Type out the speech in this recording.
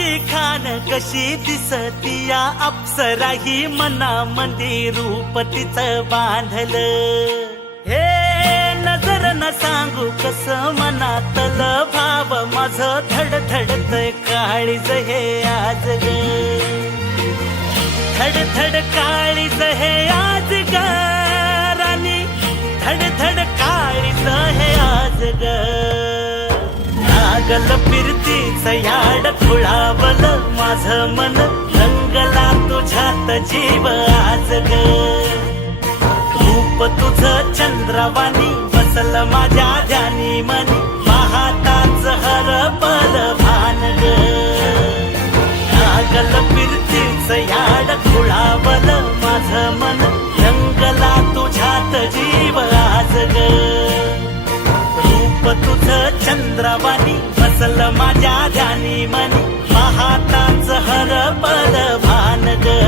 रूपाची खान कशी दिसती या अप्सरा ही मनामध्ये रूप तिचं बांधलं हे नजर न सांगू कस मनातलं भाव माझं धडधडतय काळीज हे आज ग धडधड काळीज हे आज ग राणी धडधड काळीज हे आज ग लागल फिरतीच याड खुळावल माझं मन रंगला तुझ्यात जीव आज ग रूप तुझं चंद्रवाणी बसल माझ्या ध्यानी मनी पाहताच हरपल भान ग लागल फिरतीच याड खुळावल माझं मन रंगला तुझ्यात जीव आज ग रूप तुझं चंद्रवाणी बसल माझ्या ध्यानी मनी पाहताच हरपल भान ग